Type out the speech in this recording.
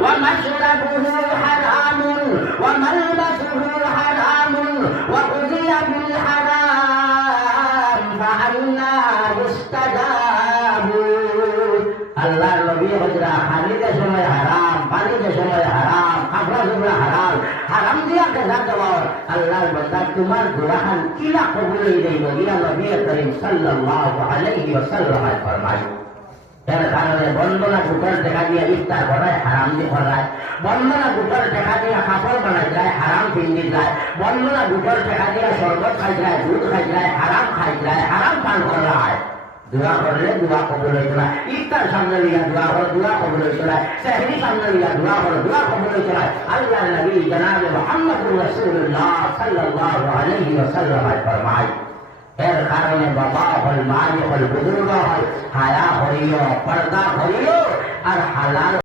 ومشربه حرام وملبسه حرام وغذي بالحرام فأنى يستجاب আল্লাহর নবী হযরত খালিদের সময় হারাম পানির সময় হারাম খাবার সময় হারাম হারাম দিয়া কাজা দেওয়া আল্লাহর বান্দা তোমার দুআখান কিলা কবুল হইলেই নবী করিম সাল্লাল্লাহু আলাইহি ওয়াসাল্লাম ফরমায় এর কারণে বন্দনা গুটার দেখা দিয়ে ইফতার করায় হারাম দিয়ে করায় বন্দনা গুটার দেখা দিয়ে কাপড় বানাই যায় হারাম পিন্দি যায় বন্দনা গুটার দেখা দিয়ে শরবত খাই যায় দুধ খাই যায় হারাম খাই যায় হারাম পান করায় দোয়া করলে দোয়া কবুল হইতো না ইফতার সামনে লিয়া দোয়া করে দোয়া কবুল হইতো না সেহরি সামনে লিয়া দোয়া করে দোয়া কবুল হইতো না আল্লাহর নবী জনাবে মুহাম্মদুর রাসূলুল্লাহ সাল্লাল্লাহু আলাইহি ওয়াসাল্লাম ফরমায় এর কারণে বাবা হল মা হল বুজুর্গ হল হায়া হইও পর্দা হইও আর হালাল